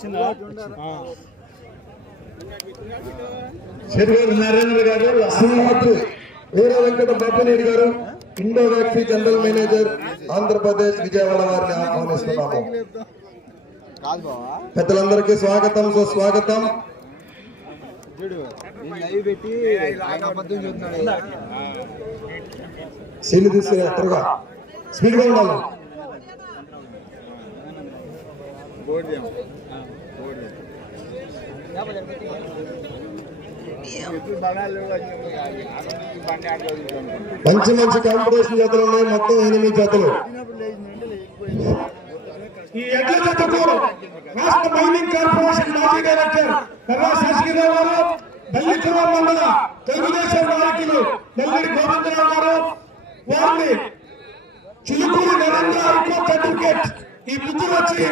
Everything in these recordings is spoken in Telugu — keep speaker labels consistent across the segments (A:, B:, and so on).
A: వచ్చిందా?
B: చెరువేరు నరేంద్ర గారు శ్రీమతి Veera Venkata Bapineedu garu Indo Vaxy general manager Andhra Pradesh Vijayawada వారిని ఆహ్వానిస్తున్నాము. పెద్దలందరికీ స్వాగతం సుస్వాగతం. సీలు తీసుకుని త్వరగా. స్పీడ్గా ఉండాలి మంచి మంచి కాంపిటీషన్ జతలు ఉన్నాయి మొత్తం ఎనిమిది జతలు ఈ ఎడ్ల జతకు రాష్ట్ర మైనింగ్ కార్పొరేషన్ మాజీ డైరెక్టర్ కర్రా శశిగిరావు గారు బల్లికురం మండల తెలుగుదేశం నాయకులు నెల్లూరి గోవిందరావు గారు వారిని చిలుకూరు నరేంద్ర హైకోర్టు అడ్వకేట్ ఈ బుద్ధి వచ్చి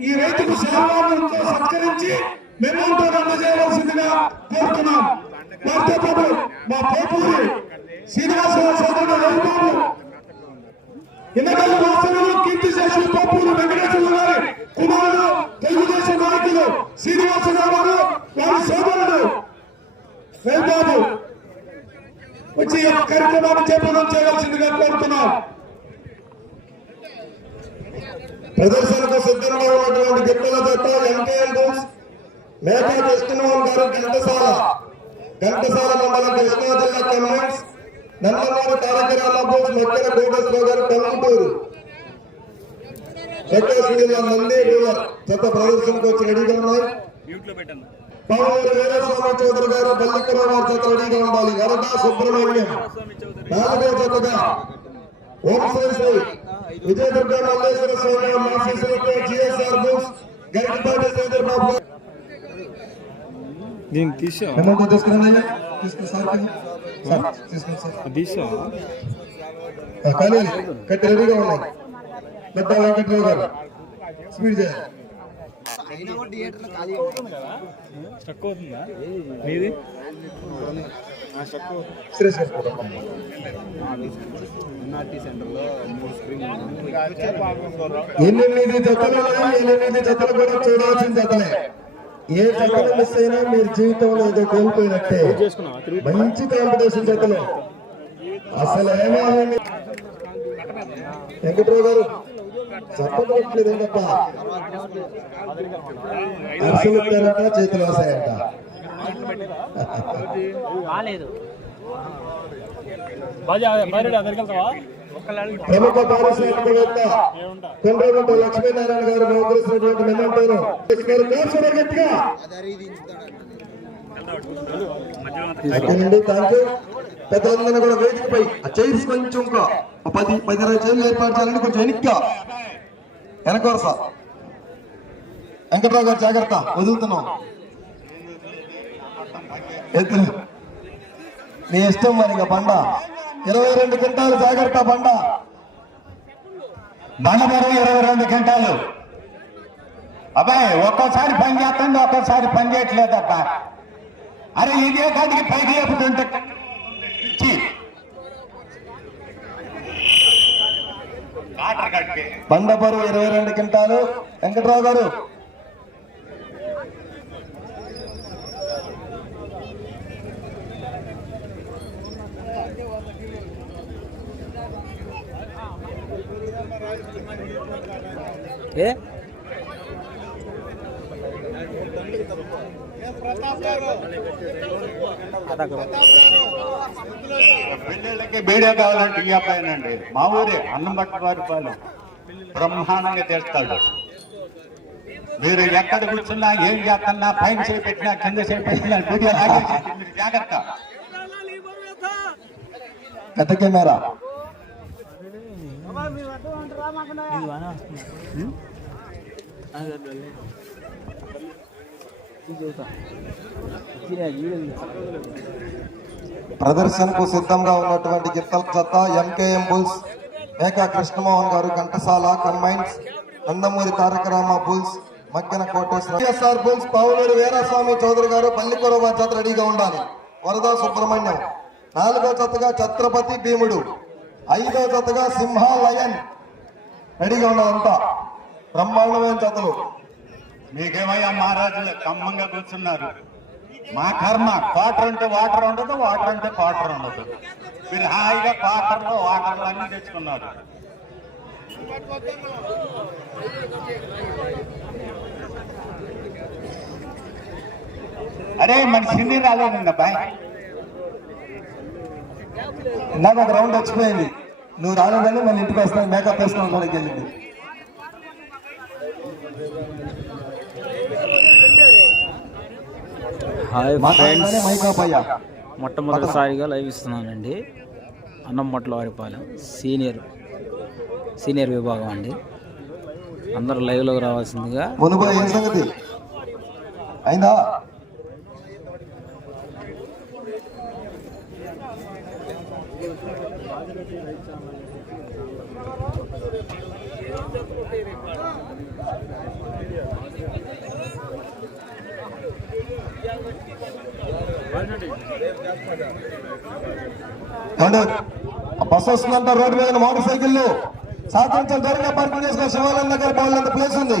B: ఈ రైతుకు సన్మానంతో సత్కరించి మెమోంటో అందజేయవలసిందిగా కోరుతున్నాం. వారితో మా పోపూరి శ్రీనివాసరావు సోదరుడు రవిబాబు. ఎన్నికల వాసనలు కీర్తి చేసిన పోపూరి వెంకటేశ్వర గారి కుమారుడు తెలుగుదేశం నాయకులు శ్రీనివాసరావు గారు వారి సోదరుడు రవిబాబు. వచ్చి ఈ కార్యక్రమాన్ని చేయవలసిందిగా కోరుతున్నాం. ప్రదర్శనకు సిద్ధంగా ఉన్నటువంటి గిట్టల జట్ట ఎంకేఎల్ బుల్స్ మేఘా కృష్ణమోహన్ గారు ఘంటసాల. ఘంటసాల మండలం కృష్ణా జిల్లా కమెంట్స్ నందమూరి తారక రామబోస్ మెక్కల కోటేశ్వర గారు కల్లుటూరు జిల్లా నంది రూరల్ చెత్త ప్రదర్శనకు వచ్చి రెడీగా ఉన్నాయి. వీరస్వామి చౌదరి గారు బల్లికర వారి రెడీగా ఉండాలి. వరద సుబ్రహ్మణ్యం నాలుగో ఓం శ్రీ శ్రీ విజయదుర్గ మల్లేశ్వర స్వామి మా జిఎస్ఆర్ బుక్స్ గరికపాటి శ్రీధర్ బాబు గారు
A: దీన్ని తీసావా
B: మెమో తీసుకురండి అయ్యా తీసుకుని సార్ పైన. సార్ తీసుకుని సార్
A: తీసావా
B: ఆ, కానీ కట్టి రెడీగా ఉన్నాయి పెద్ద వెంకట్రావు గారు స్పీడ్ చేయాలి
C: అయినా కూడా థియేటర్లో ఖాళీ
A: స్టక్ అవుతుందా నీది
B: శ్రీ శ్రీ
C: ఎన్ఆర్టీ సెంటర్లో మూడు స్క్రీన్
B: ఎనిమిది జతలు ఉన్నాయి ఎనిమిది జతలు కూడా చూడాల్సిన జతలే ఏ జతలు మిస్ అయినా మీరు జీవితంలో ఏదో కోల్పోయినట్టే. మంచి కాంపిటీషన్ జతలు అసలు ఏమైంది వెంకట్రావు గారు చెప్పట్లేదు ఏంటప్ప? అసలు పేరంట చేతులు వస్తాయంట
A: బయట దగ్గరికి వెళ్తావా?
B: ప్రముఖ పారిశ్రామికవేత్త కొండ్రగుంట లక్ష్మీనారాయణ గారు బహుకరిస్తున్నటువంటి మెమంటోను గారు గట్టిగా. పెద్దలందరూ కూడా వేదికపై ఆ చైర్స్ కొంచెం పది పది ఇరవై చైర్లు ఏర్పాటు చేయాలని కొంచెం వెనక్గా వెనక వరుస వెంకట్రావు గారు జాగ్రత్త. వదులుతున్నాం. ఎత్తులు. నీ ఇష్టం మరి ఇంకా పండ. ఇరవై రెండు క్వింటాలు జాగ్రత్త బండ.
D: బండ బరువు ఇరవై రెండు గంటలు అబ్బాయి ఒక్కోసారి పని చేస్తుంది ఒక్కోసారి పని చేయట్లేదు అబ్బా అరే ఇదే కాడికి పైకి లేపుతుంటే
B: బండ బరువు ఇరవై రెండు క్వింటాలు. వెంకట్రావు గారు
A: ఏ?
D: పెళ్ళిళ్ళకి బీడియో కావాలంటే ఈ అబ్బాయినండి. మా ఊరే అన్నం వారి పాలు బ్రహ్మాండంగా చేస్తాడు. మీరు ఎక్కడ కూర్చున్నా ఏం చేస్తున్నా పైన చేపెట్టినా కింద చేపెట్టినా జాగ్రత్త.
B: పెద్ద కెమెరా. ప్రదర్శనకు సిద్ధంగా ఉన్నటువంటి జిత్తల జత MKM bulls Meka Krishnamohan garu Ghantasala combines Nandamuri Taraka Rama bulls Makkina Koteswara bulls Pavuluru Veeraswamy Chowdary garu Pallikorava జత రెడీగా ఉండాలి. వరద సుబ్రహ్మణ్యం నాలుగో జతగా ఛత్రపతి భీముడు ఐదో జతగా సింహ లయన్ రెడీగా ఉన్నదంతా బ్రహ్మాండమైన జతలు.
D: మీకేమయ్యా మహారాజులు కమ్మంగా కూర్చున్నారు? మా కర్మ క్వార్టర్ అంటే వాటర్ ఉండదు వాటర్ అంటే క్వార్టర్ ఉండదు. మీరు హాయిగా క్వార్టర్లో వాటర్లు అన్ని తెచ్చుకున్నారు. అరే మన సిన్ని రాలేదండి అబ్బాయి
B: ఇందాక ఒక రౌండ్ వచ్చిపోయింది. నువ్వు రాలేదని మళ్ళీ ఇంటికి వస్తాను మేకప్ వేసుకుని కూడా వెళ్ళింది.
E: హాయ్ ఫ్రెండ్స్ మొట్టమొదటిసారిగా లైవ్ ఇస్తున్నానండి. అన్నంపట్ల వారిపాలెం సీనియర్ సీనియర్ విభాగం అండి. అందరూ లైవ్లోకి రావాల్సిందిగా
B: అయిందా? ఏమండి? బస్సు వస్తుందంట రోడ్డు మీద మోటార్ సైకిళ్ళు సాధించాలి దూరంగా పార్కింగ్ చేసుకో శివాలయం దగ్గర బాగుంది ప్లేస్ ఉంది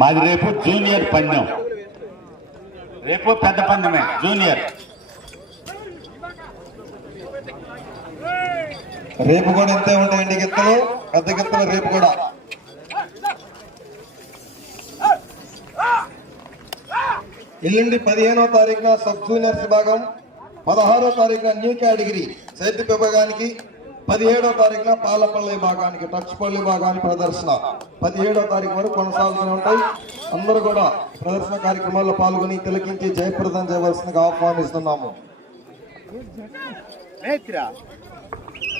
D: మాది రేపు జూనియర్ పందెం. రేపు పెద్ద పందెమే జూనియర్.
B: రేపు కూడా ఇంతే ఉంటాయండి గిత్తలు పెద్ద గిత్తలు రేపు కూడా. ఎల్లుండి పదిహేనో తారీఖున సబ్ జూనియర్స్ విభాగం పదహారో తారీఖున న్యూ కేటగిరీ సేద్య విభాగానికి పదిహేడో తారీఖున పాలపల్లి విభాగానికి టచ్పల్లి విభాగానికి ప్రదర్శన. పదిహేడో తారీఖు వరకు కొనసాగుతూనే ఉంటాయి. అందరూ కూడా ప్రదర్శన కార్యక్రమాల్లో పాల్గొని తిలకించి జయప్రదం చేయవలసిందిగా ఆహ్వానిస్తున్నాము.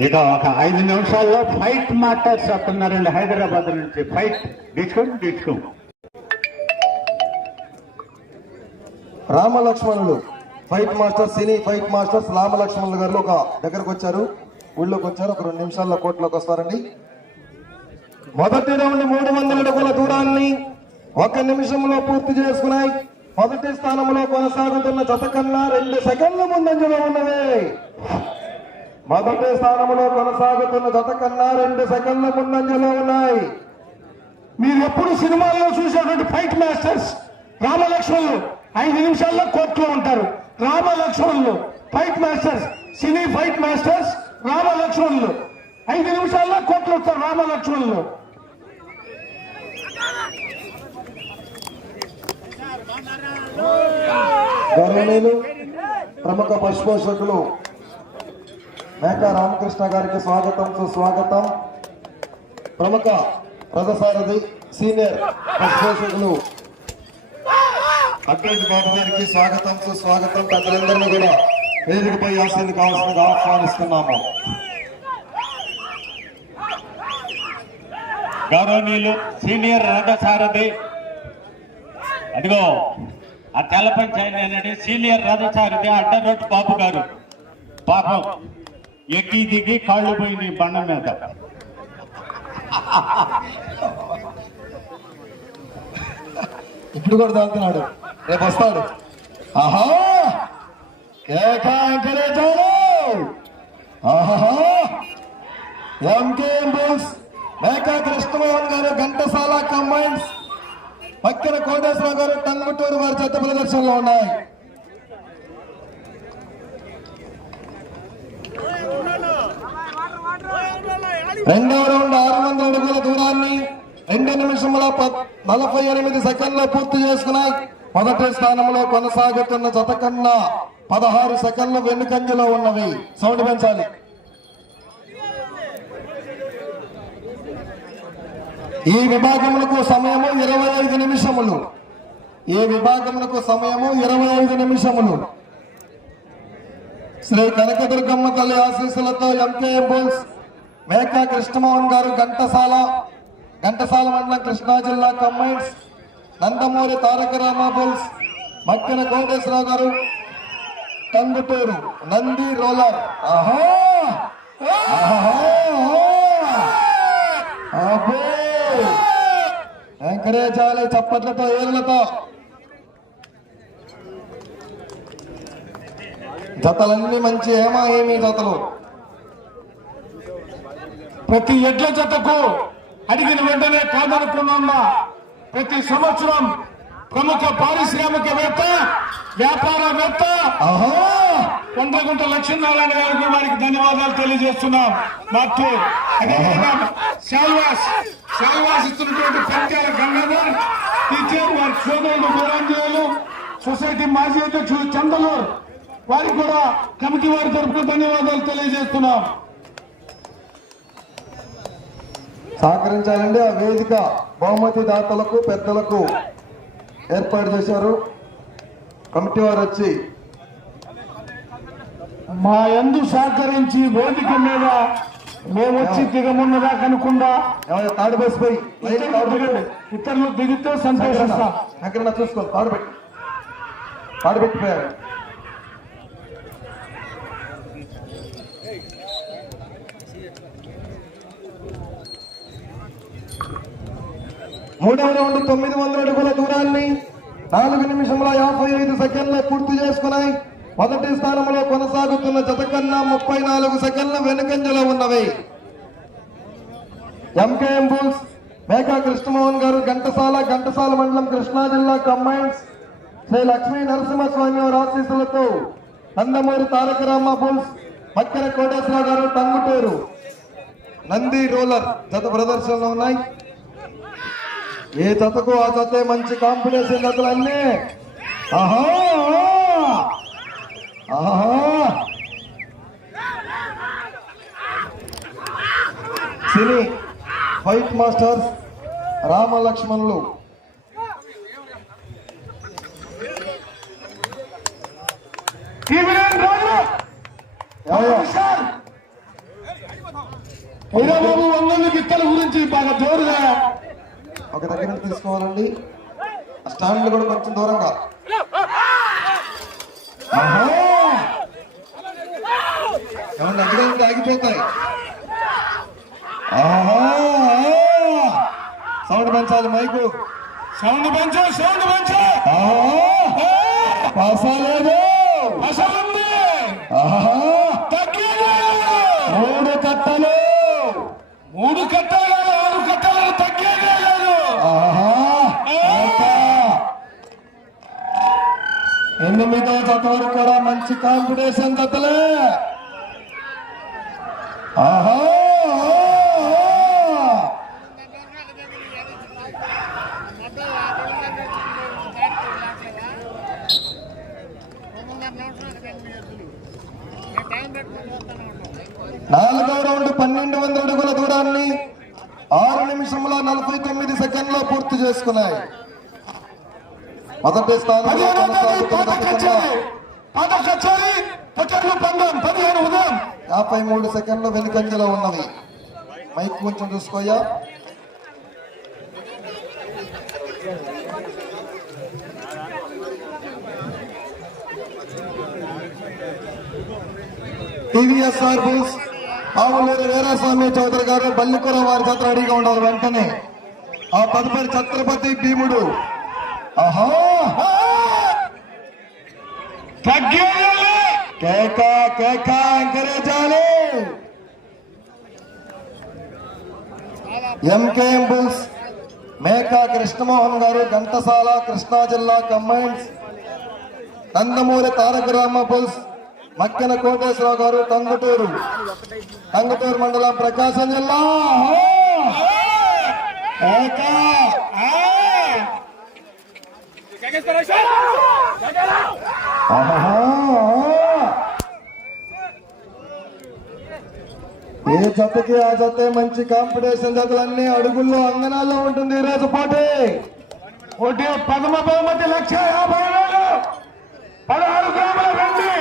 D: ఇక ఒక ఐదు నిమిషాల్లో ఫైట్ మాస్టర్స్ వస్తున్నారండి హైదరాబాద్ నుంచి. ఫైట్ డిస్కౌంట్ డిస్కౌంట్
B: రామలక్ష్మణులు. Fight master cine fight masters రామలక్ష్మణులు గారు ఒక దగ్గరకు వచ్చారు. ఊళ్ళోకి వచ్చారు. ఒక రెండు నిమిషాల్లో కోర్టులోకి వస్తారండి. మొదటి రౌండ్ మూడు వందల అడుగుల దూరాన్ని ఒక నిమిషంలో పూర్తి చేసుకున్నాయి. మొదటి స్థానంలో కొనసాగుతున్న జత కన్నా రెండు సెకండ్ల ముందంజలో ఉన్నవి. మొదటి స్థానంలో కొనసాగుతున్న జత కన్నా రెండు సెకండ్ల ముందంజలో ఉన్నాయి.
F: మీరు ఎప్పుడు సినిమాల్లో చూసేటువంటి ఫైట్ మాస్టర్స్ రామలక్ష్మణులు ఐదు నిమిషాల్లో కోర్టులో ఉంటారు. రామలక్ష్మణులు fight masters cine fight masters రామలక్ష్మణులు. ఐదు నిమిషాల్లో కోట్లు వస్తారు రామలక్ష్మణులు.
B: గౌరవనీయులు ప్రముఖ పశుపోషకులు మేక రామకృష్ణ గారికి స్వాగతం సుస్వాగతం. ప్రముఖ రథసారథి సీనియర్ పశుపోషకులు అడ్రెడ్డి బాబు గారికి స్వాగతం సుస్వాగతం. ప్రజలందరినీ కూడా వేదికపై ఆశలు కావాల్సిందిగా ఆహ్వానిస్తున్నాము
D: గౌరవనీయులు సీనియర్ రథసారథి. అదిగో ఆ తెల్ల పంచాయతీ సీనియర్ రథసారథి అడ్డరోడ్ బాబు గారు. పాపం ఎక్కి దిగి కాళ్ళు పోయింది బండ మీద.
B: ఇప్పుడు కూడా తాగుతున్నాడు రేపు వస్తాడు. ఆహా! కేకా MKM bulls Meka Krishnamohan garu Ghantasala combines పక్కన కోటేశ్వరరావు గారు టంగుటూరు వారి చెత్త ప్రదర్శనలో ఉన్నాయి. రెండవ రౌండ్ ఆరు వందల అడుగుల దూరాన్ని రెండు నిమిషముల నలభై ఎనిమిది సెకండ్లు పూర్తి చేసుకున్నాయి. మొదటి స్థానంలో కొనసాగుతున్న జత కన్నా పదహారు సెకండ్ల వెనుకంజలో ఉన్నవి. సౌండ్ పెంచాలి. ఈ విభాగములకు సమయము ఇరవై ఐదు నిమిషములు. ఈ విభాగములకు సమయము ఇరవై ఐదు నిమిషములు. శ్రీ కనకదుర్గమ్మ తల్లి ఆశీస్సులతో ఎంకేఎం బోల్స్ మేకా కృష్ణమోహన్ గారు ఘంటసాల ఘంటసాల మండలం కృష్ణా జిల్లా కమ్మైన్స్ నందమూరి తారక రామ బోల్స్ మక్కిన కోటేశ్వరరావు గారు టంగుటూరు నంది రోలర్ ఆహా ఎంకరేజాలి చప్పట్లతో ఏళ్ళతో జతలన్నీ మంచి ఏమా ఏమి జతలు
F: ప్రతి ఎడ్ల జతకు అడిగిన వెంటనే కాదనుకున్నా ప్రతి సంవత్సరం ప్రముఖ పారిశ్రామికవేత్త వ్యాపారవేత్త. కొండగుంట లక్ష్మీనారాయణ గారికి వారికి ధన్యవాదాలు తెలియజేస్తున్నాం. మాకు అదేవిధంగా శాల్వాస్ శాల్వాస్ ఇస్తున్నటువంటి పంచాల గంగాధర్ టీచర్ వారి సోదరుడు వీరాంజనేయులు సొసైటీ మాజీ అధ్యక్షుడు చందలూరు వారికి కూడా కమిటీ వారి తరఫున ధన్యవాదాలు తెలియజేస్తున్నాం.
B: సహకరించాలండి ఆ వేదిక. బహుమతి దాతలకు పెద్దలకు ఏర్పాటు చేశారు. కమిటీ వారు వచ్చి
F: మా యందు సహకరించి వేదిక మీద మేము వచ్చి దిగమున్నదా కనుకుండా
B: తాడు పెట్టు.
F: ఇతరులు దిగితే సంతోషిస్తాం.
B: ఎక్కడన్నా చూసుకో తాడు పెట్టి. తాడు పెట్టిపోయారు. మూడవ రౌండ్ తొమ్మిది వందల అడుగుల దూరాన్ని నాలుగు నిమిషంలో యాభై ఐదు సెకండ్ల పూర్తి చేసుకున్నాయి. మొదటి స్థానంలో కొనసాగుతున్న జత కన్నా ముప్పై నాలుగు సెకండ్ల వెనుకంజలో ఉన్నవి. ఎంకేఎం బుల్స్ మేకా కృష్ణమోహన్ గారు ఘంటసాల ఘంటసాల మండలం కృష్ణా జిల్లా కంబైన్స్ శ్రీ లక్ష్మీ నరసింహస్వామి వారి ఆశీస్సులతో నందమూరి తారక రామ బుల్స్ మక్కెర కోటేశ్వర గారు టంగుటూరు. నంది రోలర్ జత ప్రదర్శనలో ఉన్నాయి. ఏ జతకు ఆ జతే మంచి కాంపిటీషన్ జతలు అన్నీ ఆహా! ఆహా! సినీ ఫైట్ మాస్టర్స్ రామ లక్ష్మణులు
F: హైదరాబాబు వందల గిత్తల గురించి బాగా జోరుగా
B: ఒక దగ్గర తీసుకోవాలండి స్టాండ్లు కూడా కొంచెం దూరంగా! ఏమన్నా అడ్డుగా ఆగిపోతాయి! సౌండ్ పెంచాలి మైకు
F: సౌండ్ పెంచు సౌండ్ పెంచు
B: ఆహా! పాసా లేదు
F: అసలు ఉంది.
B: ఆహా!
F: తగ్గేదే.
B: మూడు కట్టలు
F: మూడు కట్టాలు తగ్గేదే లేదు
B: ఆహా! ఏక. ఎనిమిదో జత వరకు కూడా మంచి కాంపిటీషన్ జతలే. ఆహా! నాలుగో రౌండ్ పన్నెండు వందల అడుగుల దూరాన్ని ఆరు నిమిషముల నలభై తొమ్మిది సెకండ్లో పూర్తి చేసుకున్నాయి.
F: పదిహేను ఉదయం.
B: యాభై మూడు సెకండ్లు వెనుకంజలో ఉన్నవి మైక్ కొంచెం చూసుకోయా? టీవీఎస్ఆర్ బుల్స్ ఆవులూరు వీరాస్వామి చౌదరి గారు బల్లిపుర వారి చేత రెడీగా ఉన్నారు వెంటనే. ఆ తదుపరి ఛత్రపతి భీముడు. కేక కేక ఎంకరేజాలి ఎంకేఎం బుల్స్ మేకా కృష్ణమోహన్ గారు ఘంటసాల కృష్ణా జిల్లా కంబైన్స్ నందమూరి తారక రామ బుల్స్ మక్కెన కోటేశ్వరరావు గారు టంగుటూరు టంగుటూరు మండలం ప్రకాశం జిల్లా. ఆహా! ఏ జతకి ఆ జతే మంచి కాంపిటీషన్ జతలన్నీ అడుగుల్లో అంగనాల్లో ఉంటుంది ఈ రోజు పోటీ.
F: ఒకటి పదమ బహుమతి లక్ష యాభై వేలు. పదహారు గ్రాముల వెండి.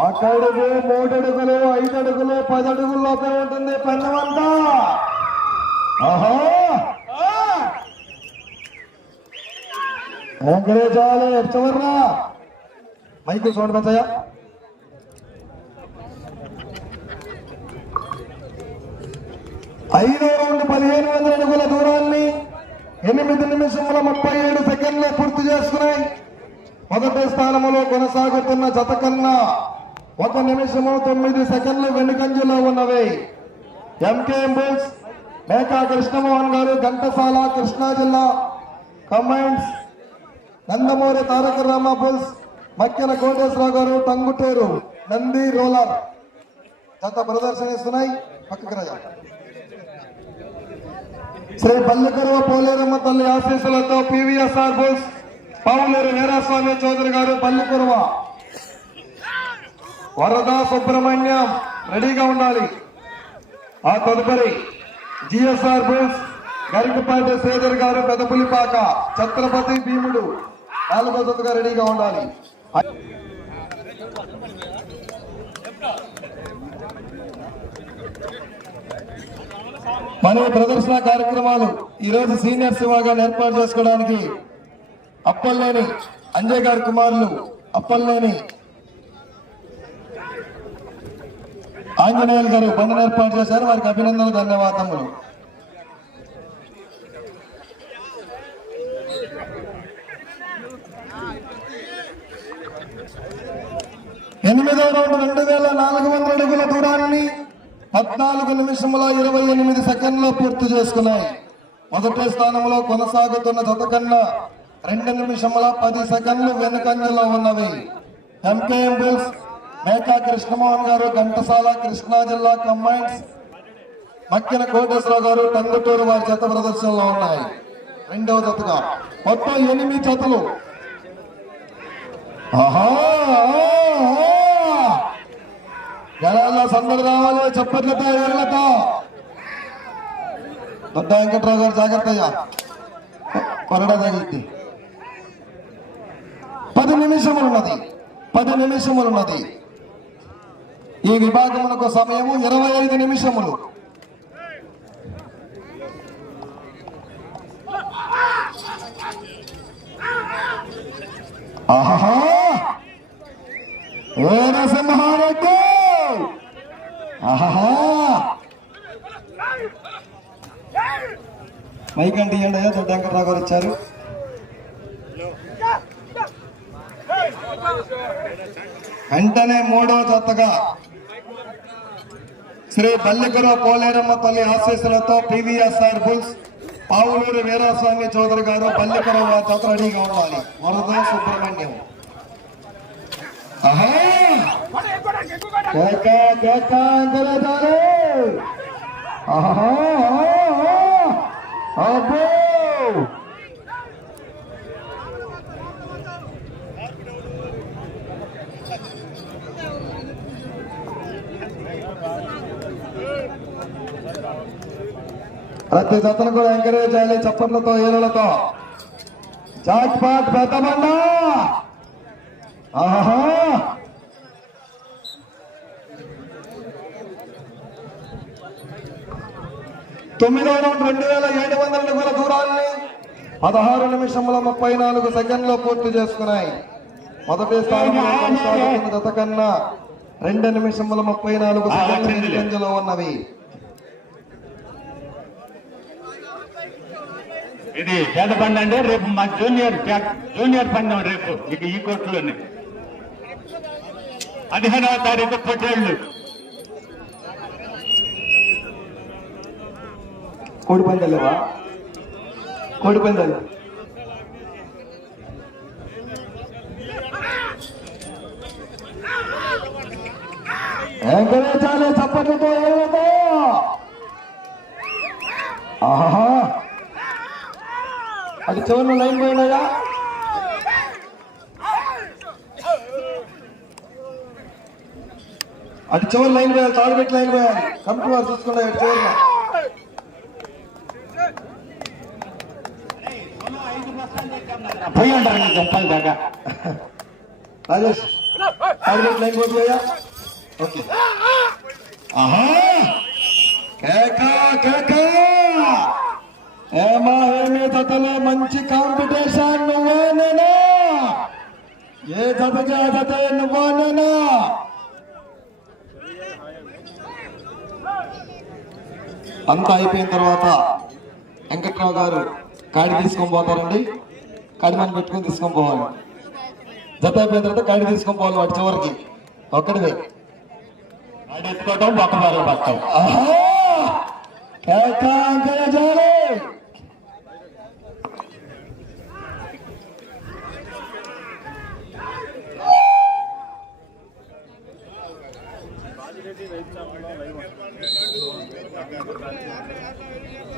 B: ఒక అడుగు మూడు అడుగులు ఐదు అడుగులు పది అడుగుల్లోపే ఉంటుంది పెన్నమంతా ఆహా! వెంకటేశాలు చివర్రా మైకు సౌండ్ పెంచయా ఐదో రౌండ్ పదిహేను వందల అడుగుల దూరాన్ని ఎనిమిది నిమిషముల ముప్పై ఏడు సెకండ్లు పూర్తి చేసుకున్నాయి మొదటి స్థానంలో కొనసాగుతున్న జత కన్నా ఒక నిమిషము తొమ్మిది సెకండ్లు వెనుకంజలో ఉన్నవి. ఎంకేఎం బుల్స్ మేకా కృష్ణమోహన్ గారు ఘంటసాల కృష్ణా జిల్లా. Combines Nandamuri Taraka Rama bulls Makkena Koteswararao garu టంగుటేరు Nandi roller. జత ప్రదర్శనిస్తున్నాయి. పక్కకు రాజా. శ్రీ పల్లెకరువ పోలేరమ్మ తల్లి ఆశీస్సులతో పివిఎస్ఆర్ బుల్స్ పావులేరు వీరాస్వామి చౌదరి గారు పల్లెకరువ వరదా సుబ్రహ్మణ్యం రెడీగా ఉండాలి. ఆ తదుపరి జిఎస్ఆర్ బుల్స్ గరికపాటి శ్రీధర్ గారు పెదపులిపాక ఛత్రపతి భీముడు. నాలుగో జతగా రెడీగా ఉండాలి. పలు ప్రదర్శన కార్యక్రమాలు ఈ రోజు సీనియర్ ఏర్పాటు చేసుకోవడానికి అప్పల్లేని అంజయ్ గారి కుమారులు అప్పల్లేని ఆంజనేయులు గారు బంధన ఏర్పాటు చేశారు. వారికి అభినందనలు ధన్యవాదములు. ఎనిమిదో రౌండ్ రెండు వేల నాలుగు వందల అడుగుల దూరాన్ని పద్నాలుగు నిమిషముల ఇరవై ఎనిమిది సెకండ్లో పూర్తి చేసుకున్నాయి. మొదటి స్థానంలో కొనసాగుతున్న జత కన్నా రెండు నిమిషముల పది సెకండ్లు వెనుకంజలో ఉన్నవి. ఎంకేఎం బుల్స్ మేకా కృష్ణమోహన్ గారు ఘంటసాల కృష్ణా జిల్లా కంబైన్స్ మక్కిన కోటేశ్వరరావు గారు టంగుటూరు వారి జత ప్రదర్శనలో ఉన్నాయి. రెండవ జతగా మొత్తం ఎనిమిది జతలు జనాల్లో సందడి రావాలి చప్పట్లతో ఏళ్ళతో పెద్ద వెంకట్రావు గారు జాగ్రత్తగా కొరడ తగిలింది. పది నిమిషములున్నది పది నిమిషములున్నది ఈ విభాగమునకు సమయము ఇరవై ఐదు నిమిషములు. ఆహా ఏ నరసింహారెడ్డి ఆహా మైక్ అంటే ఇవ్వండి అయ్యా? దొడ్డ వెంకట్రావు గారు ఇచ్చారు వెంటనే మూడవ జతగా శ్రీ బల్లిగురు పోలేరమ్మ తల్లి ఆశీస్సులతో పివిఎస్ఆర్ బుల్స్ పావులూరు వీరాస్వామి చౌదరి గారు బల్లికర జత రెడీగా ఉండాలి వరద సుబ్రహ్మణ్యం. ఆహా! కేక, కేక, అంకరాచారు! ఆహా! అబ్బో! ప్రతి జతను కూడా ఎంకరేజ్ చేయాలి చప్పట్లతో ఏలలతో. జాక్ పాట్ పెద్దమన్న ఆహా. తొమ్మిదో రౌండ్ రెండు వేల ఏడు వందల అడుగుల దూరాన్ని పదహారు నిమిషముల ముప్పై నాలుగు సెకండ్లో పూర్తి చేసుకున్నాయి. మొదటి స్థానంలో జత కన్నా రెండు నిమిషముల ముప్పై నాలుగు సెకండ్ల ఉన్నవి.
D: ఇది పేద పండు అంటే రేపు మా జూనియర్ జూనియర్ పందెం రేపు ఇక ఈ కోర్టులోనే. పదిహేనవ తారీఖు పొట్టేళ్ళు
B: కోడి పందాలు కోడి పందాలు. ఎంకరేజాలి చప్పట్లతో ఏళ్ళతో ఆహా! అది చివరిలో లైన్ పోయినాయా అది చివరి లైన్ పోయాలి తాడుబెట్టి లైన్ పోయాలి. కమిటీ వారు చూసుకున్నా చివరిలో
F: పోయి అంటారు చెప్పాలి బాగా.
B: రాజేష్ తాడుబెట్టి లైన్ పోతున్నాయా ఓకే. ఆహా! కేకా కేకా! ఏమా ఏమి జతలో మంచి కాంపిటీషన్ నువ్వేనేనా ఏ జతకి ఆ జత నువ్వేనేనా అంతా అయిపోయిన తర్వాత వెంకట్రావు గారు కాడి తీసుకొని పోతారండి. కాడి మనం పెట్టుకొని తీసుకొని పోవాలి. జత అయిపోయిన తర్వాత కాడి తీసుకొని పోవాలి వాటి చివరికి. ఒక్కడివే.
F: ఎత్తుకోవటం పక్క బాగా పట్టం
B: ఆహా! కేక అంకయ్యజాలి!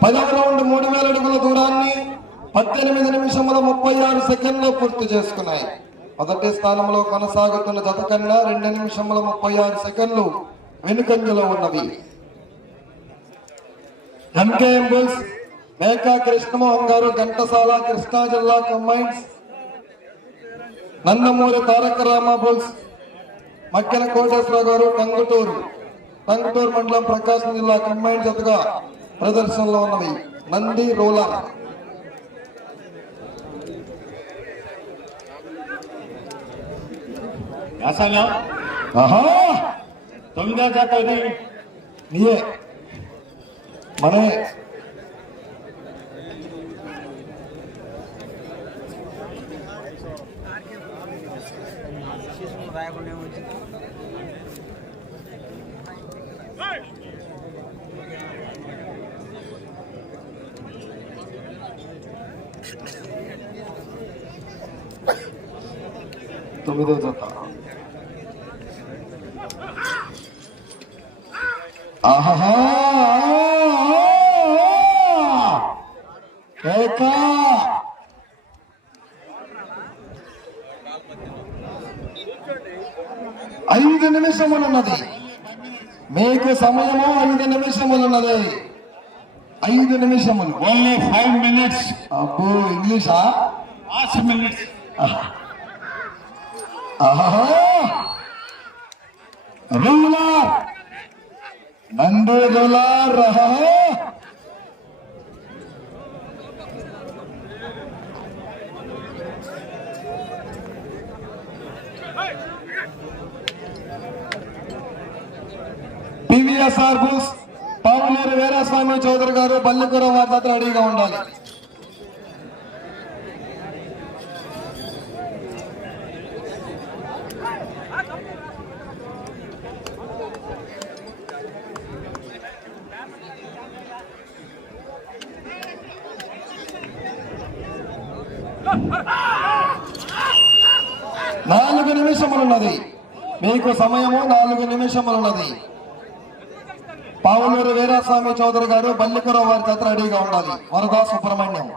B: పదవ రౌండ్ మూడు వేల అడుగుల దూరాన్ని పద్దెనిమిది నిమిషముల ముప్పై ఆరు సెకండ్లు పూర్తి చేసుకున్నాయి. మొదటి స్థానంలో కొనసాగుతున్న జత కన్నా రెండు నిమిషముల ముప్పై ఆరు సెకండ్లు వెనుకంజలో ఉన్నవి. ఎంకేఎం బుల్స్ మేకా కృష్ణమోహన్ గారు ఘంటసాల కృష్ణా జిల్లా కంబైన్స్ నందమూరి తారక రామ బుల్స్ మక్కెన కోటేశ్వరరావు గారు టంగుటూరు టంగుటూరు మండలం ప్రకాశం జిల్లా కంబైన్ జతగా ప్రదర్శనలో ఉన్నవి నంది రోలర్.
F: తొమ్మిదో జత ఇది
B: నీయే మనే తొమ్మిదో జత ఐదు నిమిషములున్నది. మీకు సమయము ఐదు నిమిషములున్నది. ఐదు నిమిషములు.
F: ఓన్లీ ఫైవ్ మినిట్స్
B: అబ్బో ఇంగ్లీషా?
F: మినిట్స్
B: ఆహా రూలర్ నంది రూలర్ ఆహా పివిఎస్ఆర్ బుల్స్ పావులేరు వీరాస్వామి చౌదరి గారు బల్లిపురం వారి దగ్గర రెడీగా ఉండాలి నాలుగు నిమిషములున్నది. మీకు సమయము నాలుగు నిమిషములున్నది. పావులూరు వీరాస్వామి చౌదరి గారు బల్లిపుర వారి చేత రెడీగా ఉండాలి. వరదా సుబ్రహ్మణ్యం.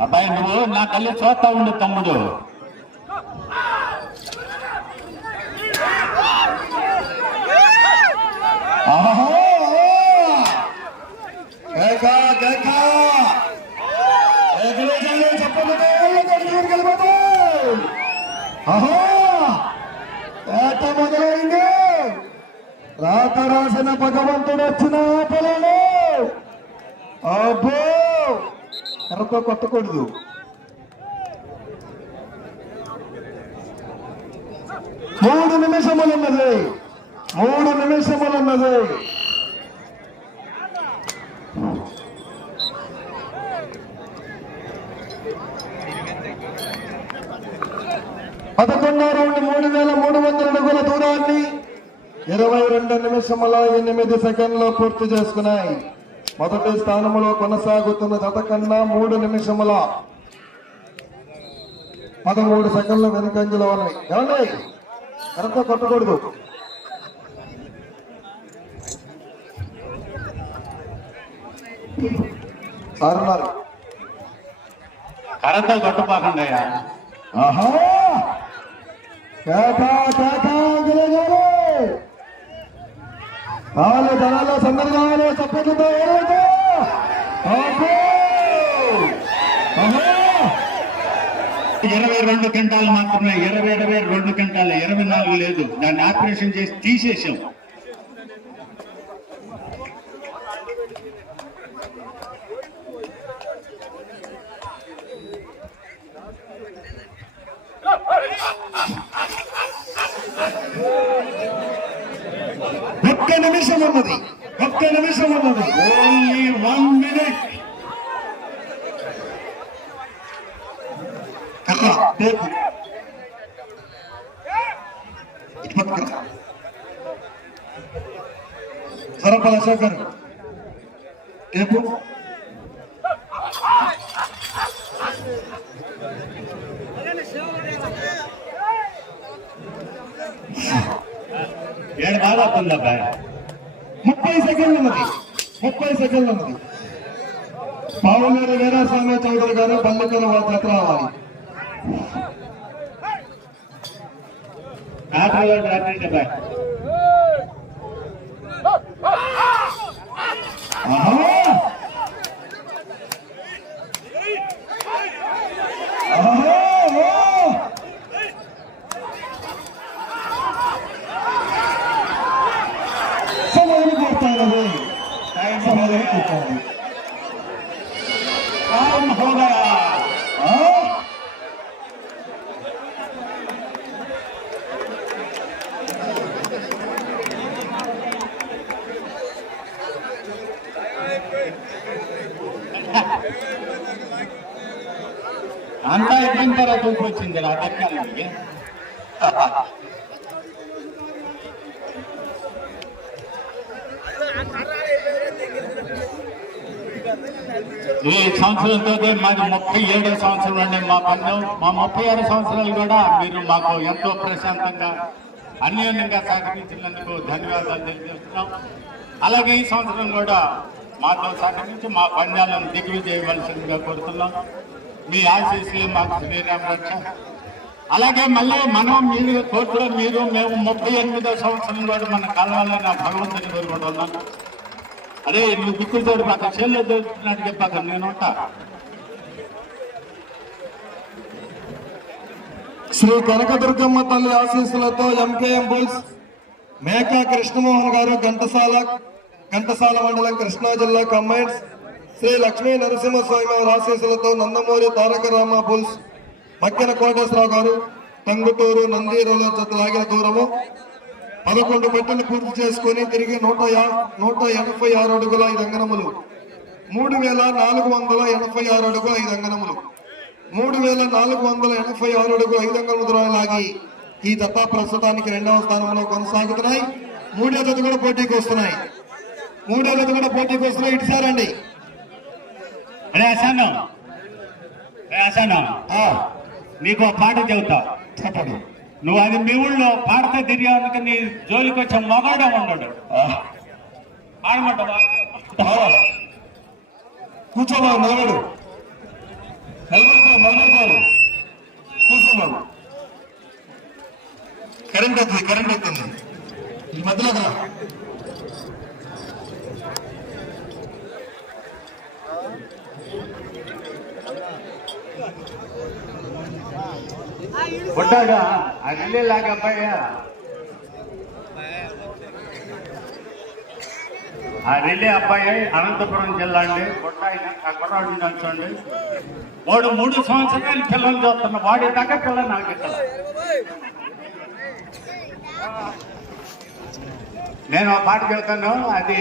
F: అబ్బాయి నువ్వు నా కళ్ళు చూస్తా ఉండు తమ్ముడు
B: ఆహా! కేక, కేక! ఎగరేయాలి, చప్పట్లు కొట్టాలి, దగ్గరికి వెళ్ళిపోతాయి. ఆహా! ఏట మొదలైంది. రాత రాసిన భగవంతుడు వచ్చిన ఆపలను అబ్బో! కర్రతో కొట్టకూడదు. మూడు నిమిషములున్నది మూడు నిమిషములున్నది పదకొండో రౌండ్ మూడు వేల మూడు వందల అడుగుల దూరాన్ని ఇరవై రెండు నిమిషముల ఎనిమిది సెకండ్లు పూర్తి చేసుకున్నాయి. మొదటి స్థానంలో కొనసాగుతున్న జత కన్నా మూడు నిమిషముల పదమూడు సెకండ్ల వెనుకంజలో ఉన్నాయి. ఏమండి? కరెక్ట్గా కొట్టకూడదు.
D: కొట్టుపోకండి అయ్యా.
F: ఆహా! కావాలి ధనాలు సందరు కావాలి చప్పట్లతో ఏరైతే
D: ఇరవై రెండు గంటలు మాత్రమే ఇరవై ఇరవై రెండు గంటలు ఇరవై నాలుగు లేదు. దాన్ని ఆపరేషన్ చేసి తీసేసాం
F: ఒక్క నిమిషం ఉన్నది ఒక్క నిమిషం ఉన్నది
D: ఓన్లీ వన్ మినిట్
F: కర్ర టేపు ఇటు పక్కన चुका है
D: काम हो गया अंत इन तरह तूपचिंदा दी సంవత్సరంతో మాది ముప్పై ఏడో సంవత్సరం అండి మా పందెం మా ముప్పై ఆరు సంవత్సరాలు కూడా మీరు మాకు ఎంతో ప్రశాంతంగా అన్యోన్యంగా సహకరించినందుకు ధన్యవాదాలు తెలియజేస్తున్నాం. అలాగే ఈ సంవత్సరం కూడా మాతో సహకరించి మా పందాలను దిగ్విజయవలసిందిగా కోరుతున్నాం. మీ ఆశీస్సులు మాకు శ్రీరామ రక్ష. అలాగే మళ్ళీ మనం మీరు కోర్టులో మీరు మేము ముప్పై ఎనిమిదో సంవత్సరం కూడా మన కలవాలని భగవంతుని కోరుకుంటున్నాం. అరే నువ్వు దిక్కులతో పక్క చేల్లో దొరుకుతున్నట్టు చెప్పాక నేను ఉంటా.
B: శ్రీ కనకదుర్గమ్మ తల్లి ఆశీస్సులతో ఎంకేఎం బుల్స్ మేకా కృష్ణమోహన్ గారు ఘంటసాల ఘంటసాల మండలం కృష్ణా జిల్లా కంబైన్స్ శ్రీ లక్ష్మీ నరసింహస్వామి వారి ఆశీస్సులతో నందమూరి తారక రామ బుల్స్ మక్కెన కోటేశ్వరరావు గారు టంగుటూరు నందీరులో జత లాగిన దూరము పదకొండు పెట్టెలు పూర్తి చేసుకుని తిరిగి నూట నూట ఎనభై ఆరు అడుగుల ఐదు అంగనములు మూడు వేల నాలుగు వందల ఎనభై ఆరు అడుగుల ఐదు అంగనములు మూడు వేల నాలుగు వందల ఎనభై ఆరు అడుగుల ఐదు అంగనముల దూరం లాగి ఈ దత్తా ప్రస్తుతానికి రెండవ స్థానంలో కొనసాగుతున్నాయి. మూడో జత కూడా పోటీకి వస్తున్నాయి. మూడో జత కూడా పోటీకి వస్తున్నాయి. ఇటు సారండి.
D: అరే నీకు ఒక పాట చెబుతా.
B: చెప్పండి.
D: నువ్వు అది మీ ఊళ్ళో పాడతా తిరిగానికి నీ జోలికి వచ్చే మగాడే ఉన్నాడు ఆడమంటావా?
B: నిలబడు నిలబడుకో నిలబడుకోవాలి కూర్చోబాబు కరెంట్ వస్తుంది కరెంట్ వస్తుంది ఈ మధ్యలో రా.
D: కొట్టాడా? ఆ రిలే లాగా అబ్బాయ్యా ఆ రిలే అబ్బాయి అనంతపురం జిల్లా అండి. కొట్టాయి కుర్రాడు నుంచండి వాడు మూడు సంవత్సరాలు పిల్లలు చూస్తున్న. వాడి దగ్గర పిల్ల నాకు ఇక్కడ నేను ఆ పాట చెబుతాను అది